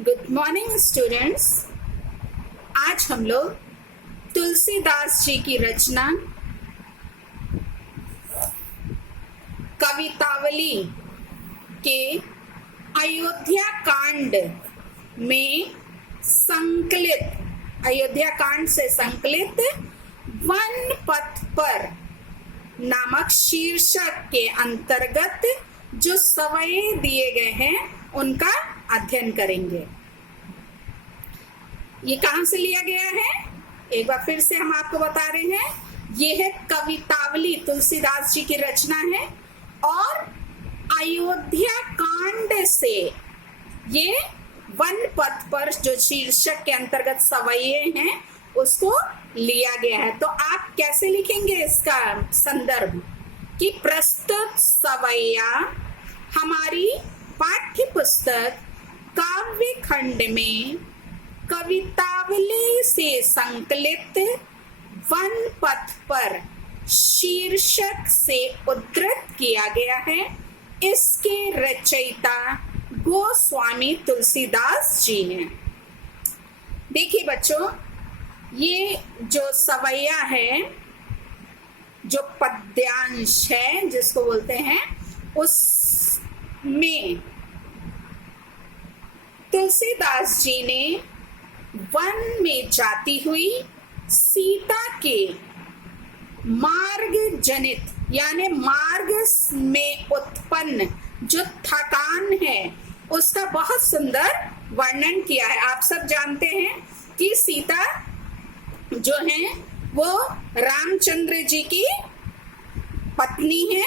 Good morning students. आज हम लोग तुलसीदास जी की रचना कवितावली के अयोध्या कांड में संकलित अयोध्या कांड से संकलित वन पथ पर नामक शीर्षक के अंतर्गत जो सवये दिए गए हैं उनका अध्ययन करेंगे। ये कहां से लिया गया है, एक बार फिर से हम आपको बता रहे हैं। ये है कवितावली, तुलसीदास जी की रचना है और अयोध्या कांड से ये वन पथ पर जो शीर्षक के अंतर्गत सवये हैं उसको लिया गया है। तो आप कैसे लिखेंगे इसका संदर्भ कि प्रस्तुत सवैया हमारी पाठ्य पुस्तक काव्य खंड में कवितावली से संकलित वन पथ पर शीर्षक से उद्धृत किया गया है। इसके रचयिता गोस्वामी तुलसीदास जी हैं। देखिए बच्चों, ये जो सवैया है, जो पद्यांश है जिसको बोलते हैं, उसमें तुलसीदास जी ने वन में जाती हुई सीता के मार्ग जनित यानी मार्ग में उत्पन्न जो थकान है उसका बहुत सुंदर वर्णन किया है। आप सब जानते हैं कि सीता जो है वो रामचंद्र जी की पत्नी है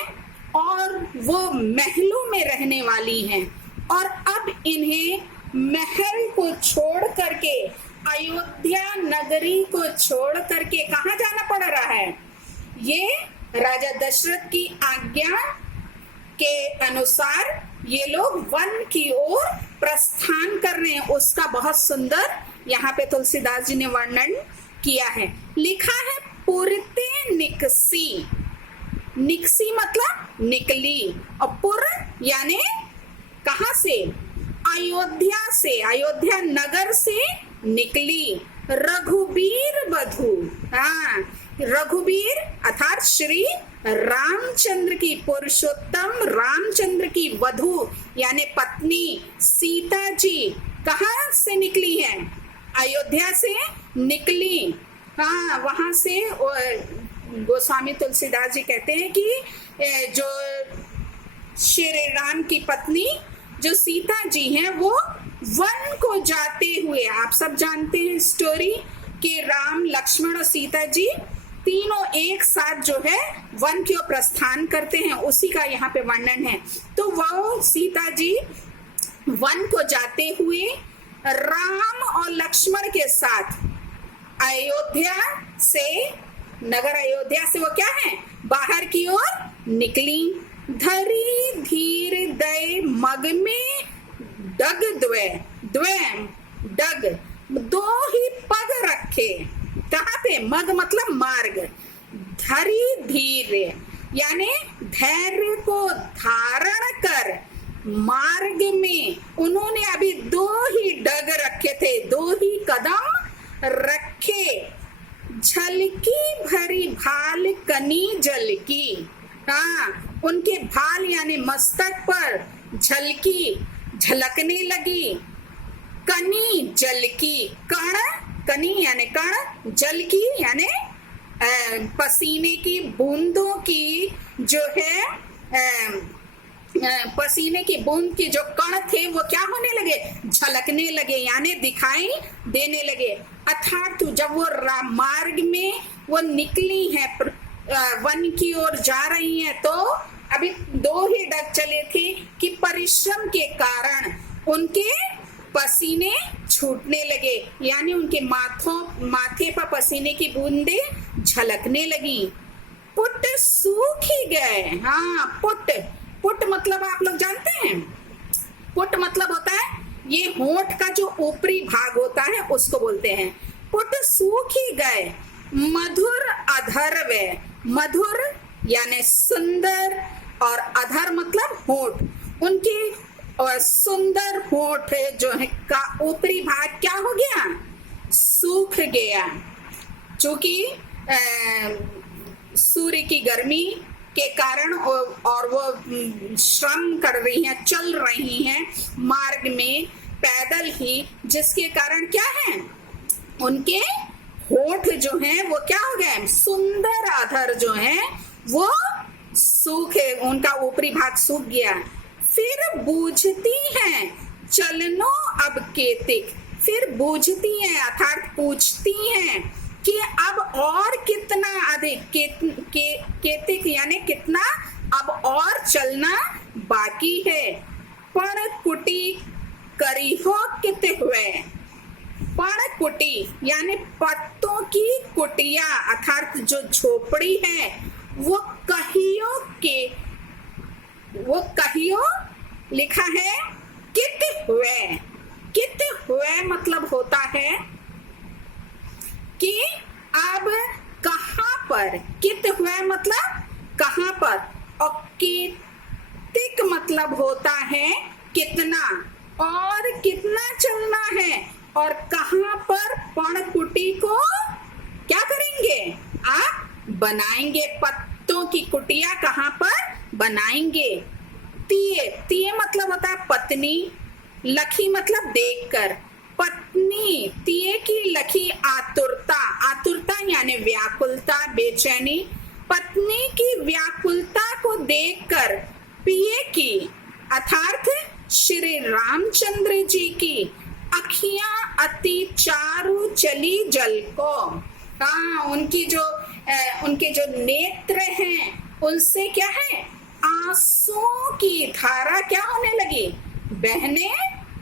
और वो महलों में रहने वाली हैं और अब इन्हें महल को छोड़ करके, अयोध्या नगरी को छोड़ करके कहाँ जाना पड़ रहा है? ये राजा दशरथ की आज्ञा के अनुसार ये लोग वन की ओर प्रस्थान कर रहे हैं। उसका बहुत सुंदर यहाँ पे तुलसीदास जी ने वर्णन किया है। लिखा है पुरते निकसी। निकसी मतलब निकली और पुर यानी कहाँ से? अयोध्या से, अयोध्या नगर से निकली। रघुबीर वधु, हाँ, रघुबीर अर्थात श्री रामचंद्र की, पुरुषोत्तम रामचंद्र की वधु यानी पत्नी सीता जी कहाँ से निकली है? अयोध्या से निकली। हाँ, वहां से गोस्वामी तुलसीदास जी कहते हैं कि जो श्री राम की पत्नी जो सीता जी हैं वो वन को जाते हुए, आप सब जानते हैं स्टोरी कि राम, लक्ष्मण और सीता जी तीनों एक साथ जो है वन की ओर प्रस्थान करते हैं, उसी का यहाँ पे वर्णन है। तो वो सीता जी वन को जाते हुए राम और लक्ष्मण के साथ अयोध्या से, नगर अयोध्या से वो क्या है, बाहर की ओर निकली। धरी धीर दय मग में डग द्वे, डग दो ही पग रखे। कहाँ पे? मग मतलब मार्ग। धरी धीर यानी धैर्य को धारण कर मार्ग में उन्होंने अभी दो ही डग रखे थे, दो ही कदम रखे। झलकी भरी भाल कनी जल की, हाँ, उनके भाल यानी मस्तक पर झलकी, झलकने लगी। कनी जल की, कण, कनी यानी कण, जल की यानी पसीने की बूंदों की जो है, पसीने की बूंद की जो कण थे वो क्या होने लगे? झलकने लगे यानी दिखाई देने लगे। अर्थात जब वो मार्ग में वो निकली है, वन की ओर जा रही हैं, तो अभी दो ही डग चले थे कि परिश्रम के कारण उनके पसीने छूटने लगे यानी उनके माथे पर पसीने की बूंदे झलकने लगी। पुट सूख ही गए। हाँ, पुट मतलब आप लोग जानते हैं, पुट मतलब होता है ये होंठ का जो ऊपरी भाग होता है उसको बोलते हैं। पुट सूख ही गए मधुर अधर्व, मधुर यानी सुंदर और अधर मतलब होंठ, उनके और सुंदर होठ जो है का ऊपरी भाग क्या हो गया, सूख गया, क्योंकि सूर्य की गर्मी के कारण और वो श्रम कर रही हैं, चल रही हैं मार्ग में पैदल ही, जिसके कारण क्या है, उनके होठ जो हैं वो क्या हो गए, सुंदर आधर जो है वो सूखे, उनका ऊपरी भाग सूख गया। फिर बूझती हैं चलनो अब केतिक, फिर बूझती हैं अर्थात पूछती हैं कि अब और कितना अधिक केतिक यानी कितना अब और चलना बाकी है। पण कुटी करी हो कित हुए, पण कुटी यानी पत्तों की कुटिया अर्थात जो झोपड़ी है वो कहियो लिखा है कित हुए। कित हुए मतलब होता है कि अब कहाँ पर, कित हुए मतलब कहाँ पर, और केतिक मतलब होता है कितना, और कितना चलना है, और कहाँ पर पर्णकुटी को क्या करेंगे, आप बनाएंगे, पत्तों की कुटिया कहाँ पर बनाएंगे। तिये, तिये मतलब होता है पत्नी, लखी मतलब देखकर, पत्नी, तिये की लखी आतुरता, आतुरता यानी व्याकुलता, बेचैनी, पत्नी की व्याकुलता को देखकर पिए की अर्थात श्री रामचंद्र जी की अखियां अति चारु चली जल को। हाँ, उनके जो नेत्र हैं उनसे क्या है, आंसुओं की धारा क्या होने लगी, बहने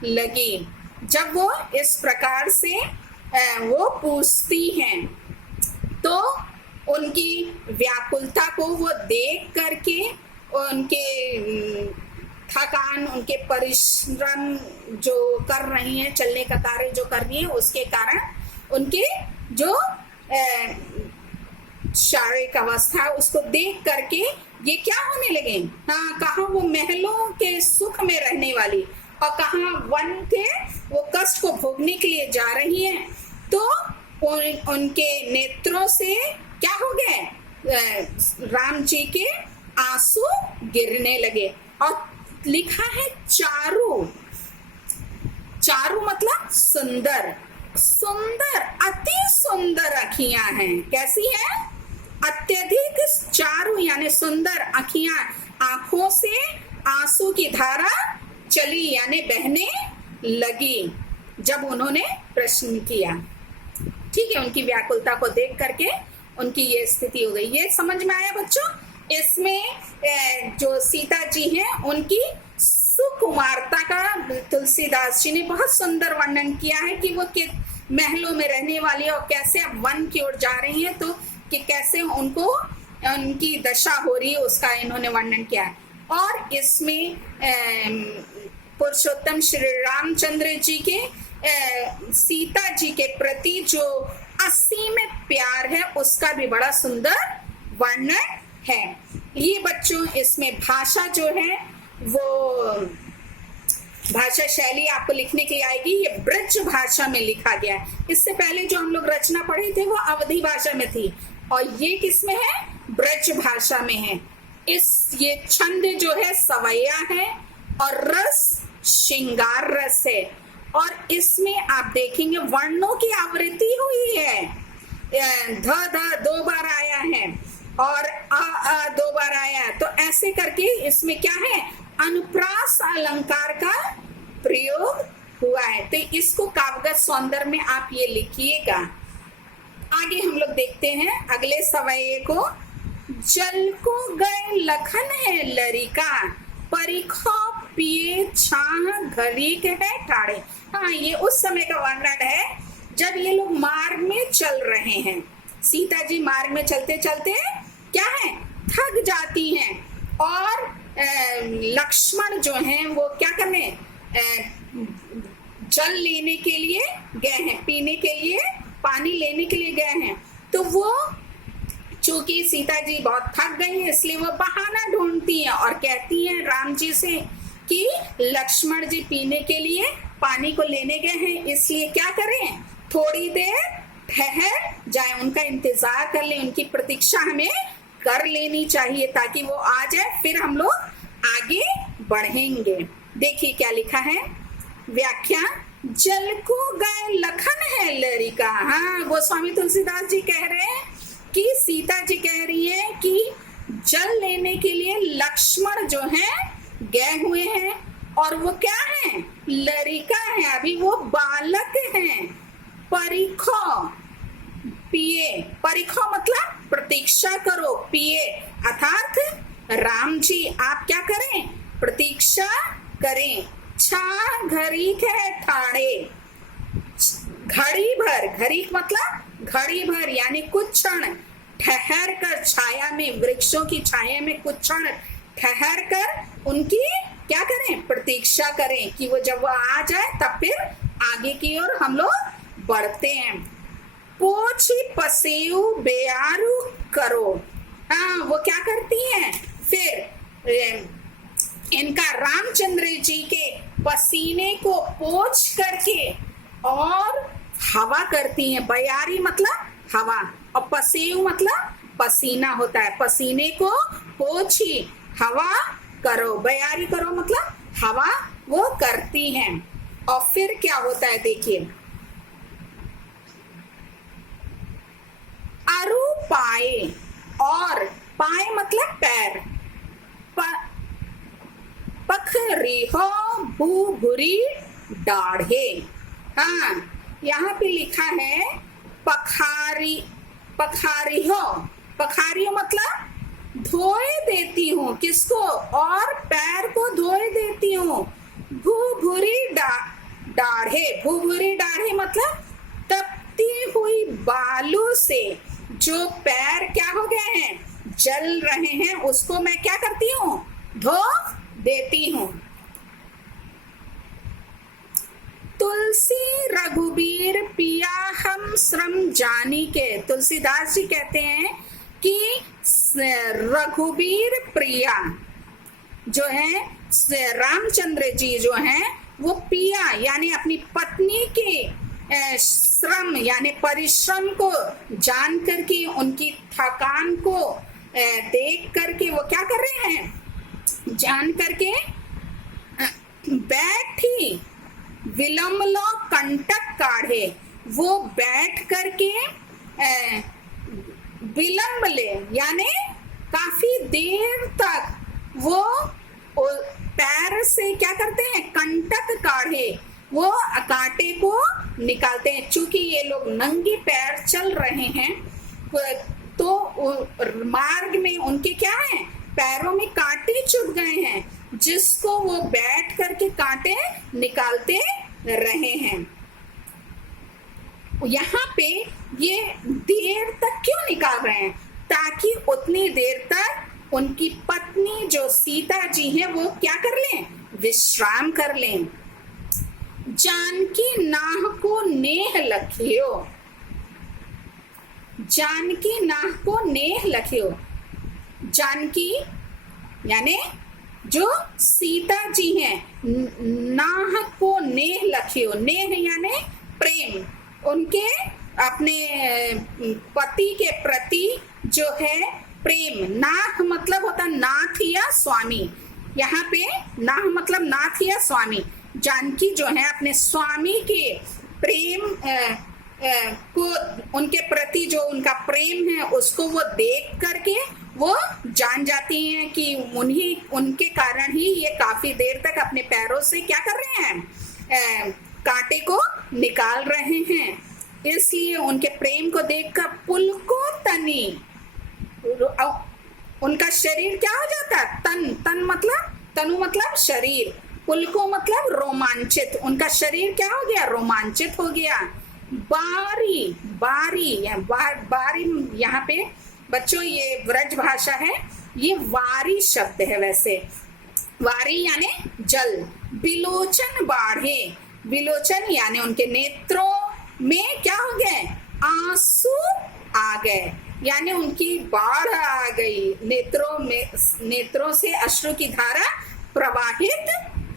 लगी। जब वो इस प्रकार से वो पूछती हैं तो उनकी व्याकुलता को वो देख करके उनके थकान, उनके परिश्रम जो कर रही हैं, चलने का कार्य जो कर रही हैं, उसके कारण उनके जो शारीरिक अवस्था उसको देख करके ये क्या होने लगे, हाँ, कहाँ वो महलों के सुख में रहने वाली और कहाँ वन के वो कष्ट को भोगने के लिए जा रही हैं। तो उनके नेत्रों से क्या हो गए, राम जी के आंसू गिरने लगे। और लिखा है चारू, चारू मतलब सुंदर, सुंदर, अति सुंदर अखियां हैं। कैसी है, अत्यधिक चारू यानी सुंदर अखियां, आंखों से आंसू की धारा चली यानी बहने लगी जब उन्होंने प्रश्न किया। ठीक है, उनकी व्याकुलता को देख करके उनकी ये स्थिति हो गई। ये समझ में आया बच्चों। इसमें जो सीता जी हैं उनकी सुकुमारता का तुलसीदास जी ने बहुत सुंदर वर्णन किया है कि वो महलों में रहने वाली है और कैसे अब वन की ओर जा रही हैं, तो कि कैसे उनको उनकी दशा हो रही है, उसका इन्होंने वर्णन किया है। और इसमें पुरुषोत्तम श्री रामचंद्र जी के सीता जी के प्रति जो असीमित प्यार है उसका भी बड़ा सुंदर वर्णन है। ये बच्चों इसमें भाषा जो है वो भाषा शैली आपको लिखने के लिए आएगी, ये ब्रज भाषा में लिखा गया है। इससे पहले जो हम लोग रचना पढ़े थे वो अवधी भाषा में थी और ये किस में है, ब्रज भाषा में है। ये छंद जो है सवैया है और रस श्रृंगार रस है। और इसमें आप देखेंगे वर्णों की आवृत्ति हुई है, ध ध 2 बार आया है और अ 2 बार आया है। तो ऐसे करके इसमें क्या है, अनुप्रास अलंकार का प्रयोग हुआ है। तो इसको काव्यगत सौंदर्य में आप ये लिखिएगा। आगे हम लोग देखते हैं अगले सवैये को। जल को गए लखन है लरिका, परिखो पिए छाह घड़ी के है ठाड़े। हाँ, ये उस समय का वर्णन है जब ये लोग मार्ग में चल रहे हैं। सीता जी मार्ग में चलते चलते क्या है, थक जाती हैं और लक्ष्मण जो हैं वो क्या करने, जल लेने के लिए गए हैं, पीने के लिए पानी लेने के लिए गए हैं। तो वो चूंकि सीता जी बहुत थक गई हैं इसलिए वो बहाना ढूंढती हैं और कहती हैं राम जी से कि लक्ष्मण जी पीने के लिए पानी को लेने गए हैं, इसलिए क्या करें, थोड़ी देर ठहर जाए, उनका इंतजार कर ले, उनकी प्रतीक्षा हमें कर लेनी चाहिए ताकि वो आ जाए, फिर हम लोग आगे बढ़ेंगे। देखिए क्या लिखा है, व्याख्या, जल को गए लखन है लरिका। हाँ, गोस्वामी तुलसीदास जी कह रहे हैं कि सीता जी कह रही है कि जल लेने के लिए लक्ष्मण जो हैं गए हुए हैं, और वो क्या है, लरिका है, अभी वो बालक हैं। परिखो, पिए, परिखो मतलब प्रतीक्षा करो, पिए अर्थात राम जी आप क्या करें, प्रतीक्षा करें। छा घड़ी है ठाड़े, घड़ी भर, घड़ी मतलब घड़ी भर यानी कुछ क्षण ठहर कर, छाया में, वृक्षों की छाया में कुछ क्षण ठहर कर उनकी क्या करें, प्रतीक्षा करें कि वो जब वो आ जाए तब फिर आगे की ओर हम लोग बढ़ते हैं। पोछी पसेऊ बेयारू करो। हाँ, वो क्या करती हैं, फिर इनका रामचंद्र जी के पसीने को पोंछ करके और हवा करती हैं। बयारी मतलब हवा, और पसेऊ मतलब पसीना होता है। पसीने को पोंछी हवा करो, बयारी करो मतलब हवा वो करती हैं। और फिर क्या होता है देखिए, अरु पाए, और पाए मतलब पैर, पखरी हो भू भूरी डाढ़े। हाँ, यहाँ पे लिखा है पखारी, पखारी हो, पखारी हो मतलब धोए देती हूँ, किसको, और पैर को धोए देती हूँ। भू भूरी डाढ़े, भू भूरी डाढ़े मतलब तपती हुई बालू से जो पैर क्या हो गए हैं, जल रहे हैं, उसको मैं क्या करती हूँ, धो देती हूँ। तुलसी रघुबीर पिया हम श्रम जानी के। तुलसीदास जी कहते हैं कि रघुबीर प्रिया जो है, रामचंद्र जी जो हैं, वो पिया यानी अपनी पत्नी के श्रम यानी परिश्रम को जान करके, उनकी थकान को देख करके वो क्या कर रहे हैं, जान करके बैठी विलम्ब लो कंटक काढ़े, वो बैठ करके विलम्ब ले यानी काफी देर तक वो पैर से क्या करते हैं, कंटक काढ़े, वो कांटे को निकालते हैं। चूंकि ये लोग नंगे पैर चल रहे हैं तो मार्ग में उनके क्या है, पैरों में कांटे चुभ गए हैं, जिसको वो बैठ करके कांटे निकालते रहे हैं। यहाँ पे ये देर तक क्यों निकाल रहे हैं, ताकि उतनी देर तक उनकी पत्नी जो सीता जी हैं वो क्या कर लें, विश्राम कर लें। जानकी नाह को नेह लखियो, जानकी नाह को नेह लखियो, जानकी यानी जो सीता जी हैं, नाह को नेह लखियो, नेह यानी प्रेम, उनके अपने पति के प्रति जो है प्रेम। नाह मतलब होता नाथ या स्वामी, यहाँ पे नाह मतलब नाथ या स्वामी। जानकी जो है अपने स्वामी के प्रेम को, उनके प्रति जो उनका प्रेम है उसको वो देख करके वो जान जाती हैं कि उनके कारण ही ये काफी देर तक अपने पैरों से क्या कर रहे हैं, कांटे को निकाल रहे हैं। इसलिए उनके प्रेम को देखकर पुलको तनी, उनका शरीर क्या हो जाता है, तन मतलब, तनु मतलब शरीर, पुलको मतलब रोमांचित, उनका शरीर क्या हो गया, रोमांचित हो गया। बारी, बारी बारी यहाँ पे बच्चों ये व्रज भाषा है, ये वारी शब्द है। वैसे वारी यानी जल। बिलोचन बाढ़े, बिलोचन यानी उनके नेत्रों में क्या हो गए, आंसू आ गए, यानी उनकी बाढ़ आ गई, नेत्रों से अश्रु की धारा प्रवाहित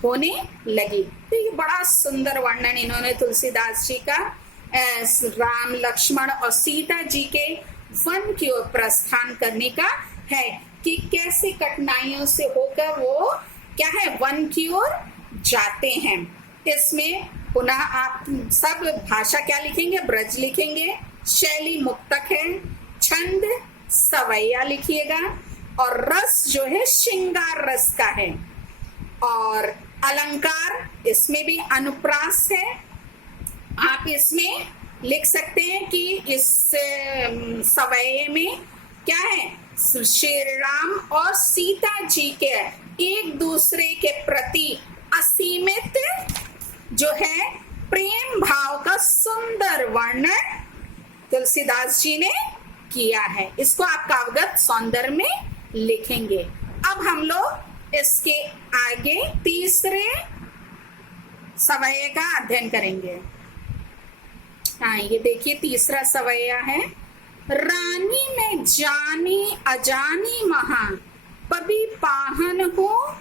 होने लगी। तो ये बड़ा सुंदर वर्णन इन्होंने तुलसीदास जी का राम लक्ष्मण और सीता जी के वन की ओर प्रस्थान करने का है कि कैसे कठिनाइयों से होकर वो क्या है वन की ओर जाते हैं। इसमें पुनः आप सब भाषा क्या लिखेंगे, ब्रज लिखेंगे, शैली मुक्तक है, छंद सवैया लिखिएगा और रस जो है श्रृंगार रस का है और अलंकार इसमें भी अनुप्रास है। आप इसमें लिख सकते हैं कि इस सवैये में क्या है, श्री राम और सीता जी के एक दूसरे के प्रति असीमित जो है प्रेम भाव का सुंदर वर्णन तुलसीदास जी ने किया है। इसको आप काव्यगत सौंदर्य में लिखेंगे। अब हम लोग इसके आगे तीसरे सवैये का अध्ययन करेंगे। हाँ, ये देखिए तीसरा सवैया है, रानी में जानी अजानी महा पबी पाहन हो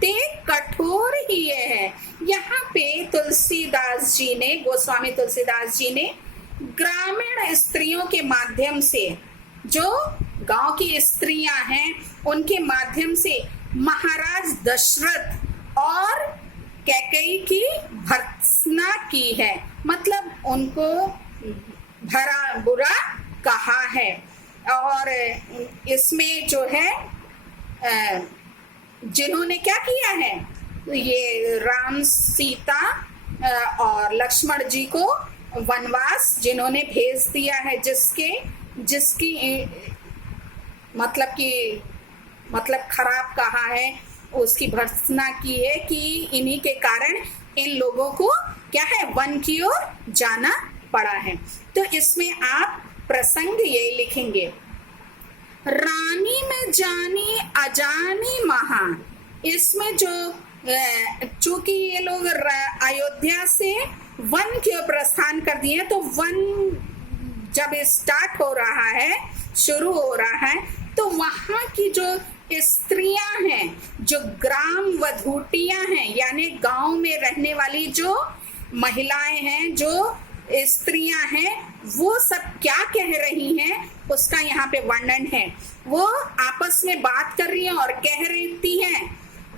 ते कठोर ही है। यहाँ पे तुलसीदास जी ने, गोस्वामी तुलसीदास जी ने ग्रामीण स्त्रियों के माध्यम से, जो गांव की स्त्रियां हैं उनके माध्यम से महाराज दशरथ और कैकेयी की भर्त्सना की है, मतलब उनको भरा बुरा कहा है। और इसमें जो है जिन्होंने क्या किया है, ये राम सीता और लक्ष्मण जी को वनवास जिन्होंने भेज दिया है, जिसकी मतलब खराब कहा है, उसकी भर्त्सना की है कि इन्हीं के कारण इन लोगों को क्या है वन की ओर जाना पड़ा है। तो इसमें आप प्रसंग ये लिखेंगे, रानी में जानी अजानी महा। इसमें जो चूंकि ये लोग अयोध्या से वन की ओर प्रस्थान कर दिए, तो वन जब स्टार्ट हो रहा है, शुरू हो रहा है, तो वहां की जो स्त्रियां हैं, जो ग्राम वधूटियां हैं, यानी गांव में रहने वाली जो महिलाएं हैं, जो स्त्रियां हैं, वो सब क्या कह रही हैं उसका यहाँ पे वर्णन है। वो आपस में बात कर रही हैं और कह रही हैं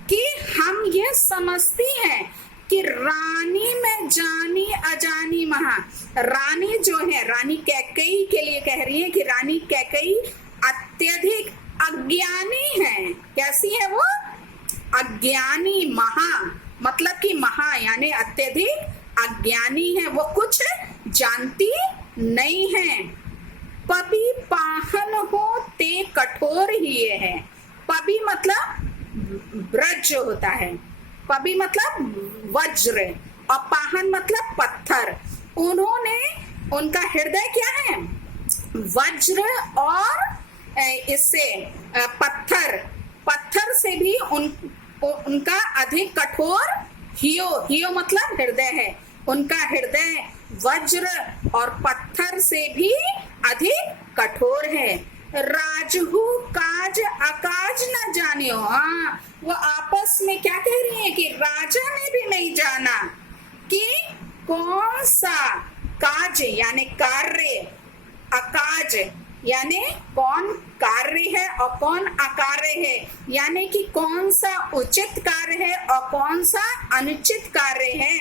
कि हम ये समझती हैं कि रानी में जानी अजानी महा। रानी जो है, रानी कैकेयी के लिए कह रही है कि रानी कैकेयी अत्यधिक अज्ञानी है। कैसी है वो? अज्ञानी। महा मतलब कि महा यानी अत्यधिक अज्ञानी है, वो कुछ जानती नहीं है। पबी पाहन हो ते कठोर ही है। पबी मतलब ब्रज जो होता है, पबी मतलब वज्र और पाहन मतलब पत्थर। उन्होंने, उनका हृदय क्या है? वज्र और इससे पत्थर से भी उनका अधिक कठोर हियो मतलब हृदय है। उनका हृदय वज्र और पत्थर से भी अधिक कठोर है। राजहु काज अकाज न जानियो। हाँ, वो आपस में क्या कह रही है कि राजा ने भी नहीं जाना कि कौन सा काज यानी कार्य, अकाज यानी कौन कार्य है और कौन अकार्य है, यानी कि कौन सा उचित कार्य है और कौन सा अनुचित कार्य है।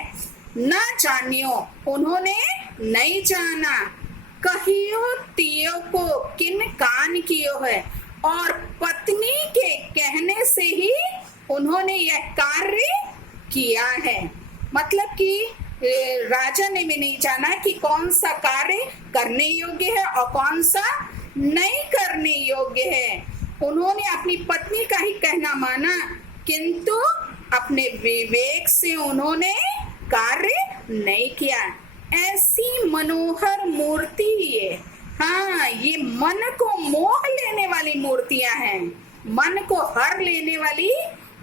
न जानियो, उन्होंने नहीं जाना। कहियो तियो को किन कान कियो है, और पत्नी के कहने से ही उन्होंने यह कार्य किया है। मतलब कि राजा ने भी नहीं जाना कि कौन सा कार्य करने योग्य है और कौन सा नहीं करने योग्य है। उन्होंने अपनी पत्नी का ही कहना माना, किंतु अपने विवेक से उन्होंने कार्य नहीं किया। ऐसी मनोहर मूर्ति ये, हाँ, ये मन को मोह लेने वाली मूर्तियां हैं, मन को हर लेने वाली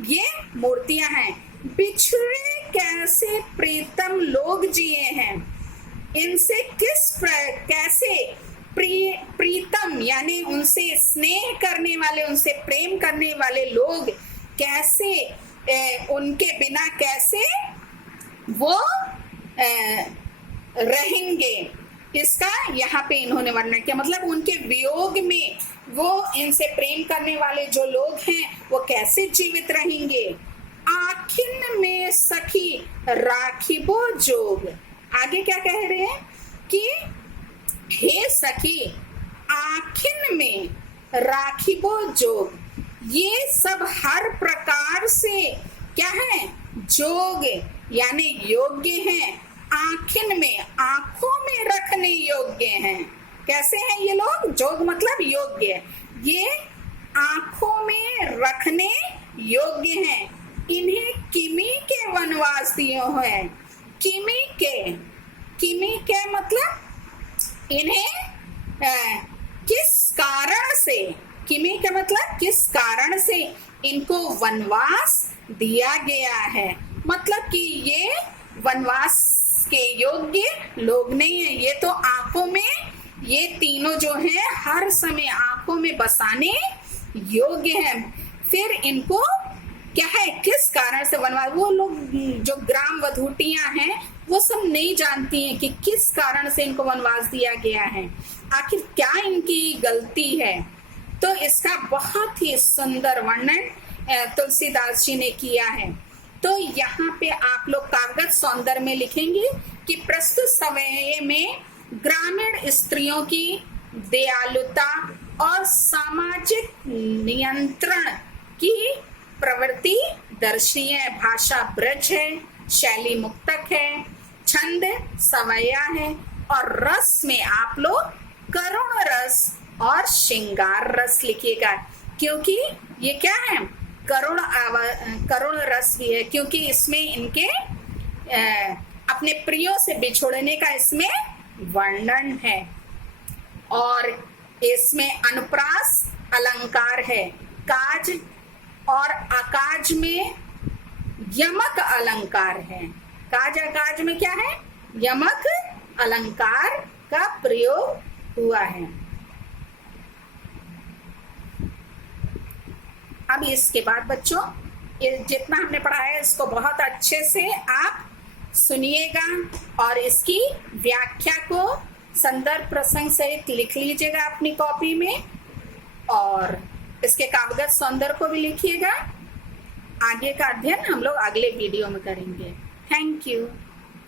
ये मूर्तियां हैं। बिछड़े कैसे प्रीतम लोग जिए हैं, इनसे कैसे प्रीतम यानी उनसे स्नेह करने वाले, उनसे प्रेम करने वाले लोग कैसे उनके बिना कैसे वो रहेंगे, इसका यहाँ पे इन्होंने वर्णन किया। मतलब उनके वियोग में वो इनसे प्रेम करने वाले जो लोग हैं वो कैसे जीवित रहेंगे। आखिन में सखी राखिबो जोग, आगे क्या कह रहे हैं कि हे सखी आखिन में राखिबो जोग, ये सब हर प्रकार से क्या है, जोग यानी योग्य हैं। आखिन में आंखों में रखने योग्य हैं। कैसे हैं ये लोग, जोग मतलब योग्य, ये आंखों में रखने योग्य हैं। इन्हें किमी के वनवास दिए हुए, किमी के मतलब इन्हें किस कारण से, किमी का मतलब किस कारण से इनको वनवास दिया गया है। मतलब कि ये वनवास के योग्य लोग नहीं है, ये तो आंखों में, ये तीनों जो हैं हर समय आंखों में बसाने योग्य हैं। फिर इनको क्या है, किस कारण से वनवास, वो लोग जो ग्राम वधूटियां हैं वो सब नहीं जानती हैं कि किस कारण से इनको वनवास दिया गया है, आखिर क्या इनकी गलती है। तो इसका बहुत ही सुंदर वर्णन तुलसीदास जी ने किया है। तो यहाँ पे आप लोग कागज सौंदर्य में लिखेंगे कि प्रस्तुत समय में ग्रामीण स्त्रियों की दयालुता और सामाजिक नियंत्रण की प्रवृत्ति दर्शी है। भाषा ब्रज है, शैली मुक्तक है, छंद सवैया है, और रस में आप लोग करुण रस और श्रृंगार रस लिखिएगा, क्योंकि ये क्या है, करुण रस भी है, क्योंकि इसमें इनके अपने प्रियों से बिछोड़ने का इसमें वर्णन है। और इसमें अनुप्रास अलंकार है, काज और अकाज में यमक अलंकार है। काज अकाज में क्या है, यमक अलंकार का प्रयोग हुआ है। अब इसके बाद बच्चों ये जितना हमने पढ़ा है इसको बहुत अच्छे से आप सुनिएगा और इसकी व्याख्या को संदर्भ प्रसंग सहित लिख लीजिएगा अपनी कॉपी में, और इसके कागज सौंदर्य को भी लिखिएगा। आगे का अध्ययन हम लोग अगले वीडियो में करेंगे। Thank you.